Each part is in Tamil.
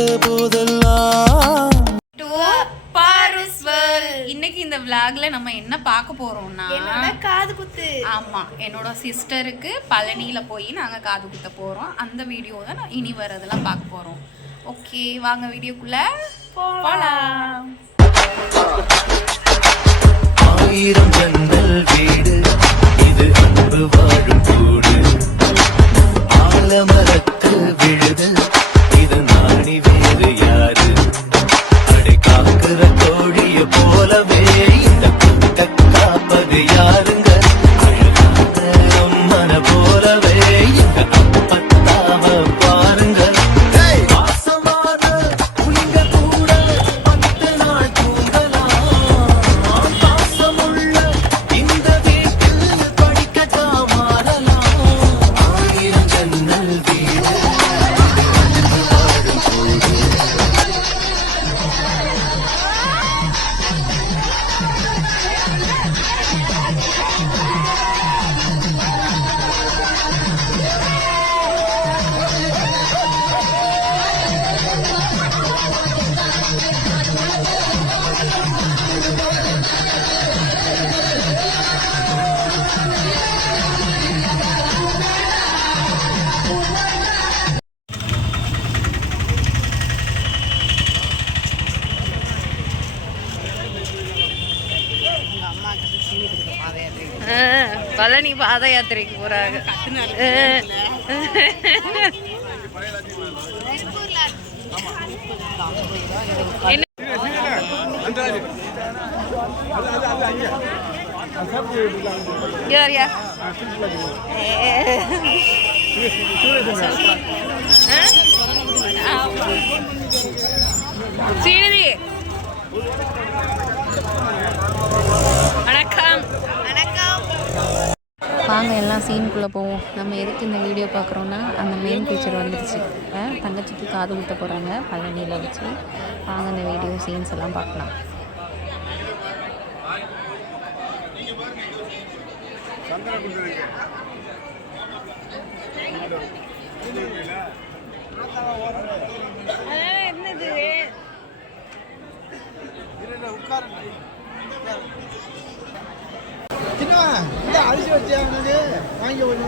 பார்த்த போதெல்லாம் இன்னைக்கு இந்த vlogல நம்ம என்ன பார்க்க போறோம்னா என்னோட காது குத்து. ஆமா என்னோட சிஸ்டருக்கு பழனியில போய் நாங்க காது குத்த போறோம். அந்த வீடியோ தான் நான் இனி வரதெல்லாம் பார்க்க போறோம். ஓகே வாங்க வீடியோக்குள்ள போலாம். ஆயிரம் ஜன்னல் வீடு பழனி பாத யாத்திரைக்கு போறாங்க. என்ன? யார் யார் சீனதி. வாங்க சீனுக்குள்ளே போவோம். நம்ம எதுக்கு இந்த வீடியோ பார்க்குறோன்னா அந்த மெயின் பிக்சர் வந்துருச்சு. தங்கச்சிக்கு காது ஊட்ட போகிறாங்க பழனியில் வச்சு. வாங்க அந்த வீடியோ சீன்ஸ் எல்லாம் பார்க்கலாம். என்னது சின்ன இந்த அரிசி வச்சு எனக்கு வாங்கி ஒரு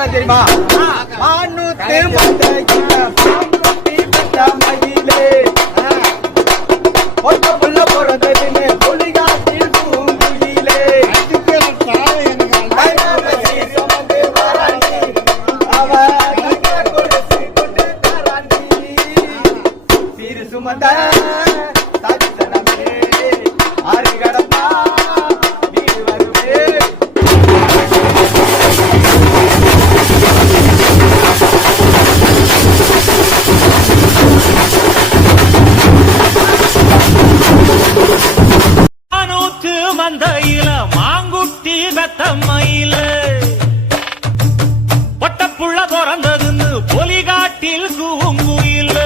தெரியுமா? பொலிகாட்டில் கூங்குயில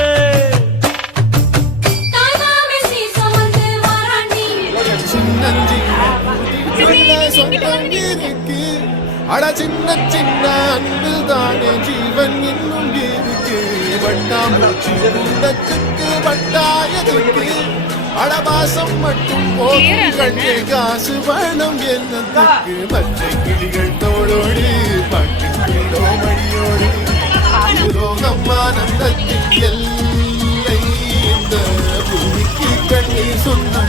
அட சின்ன சின்ன அன்பில் தானே ஜீவன் இன்னும் இருக்கு. வட்டாமூச்சி உள்ளத்துக்கு வட்டாயதுக்கு அடபாசம் மட்டும் போதும் கண்ணே. காசு வேணும் என்னத்துக்கு? பச்சை கிளிகள் தோளோடு பட்டு போகிறோம் ஆனந்தத்தின் எல்லை இந்த பூமிக்கு கண்ணீர் சொன்ன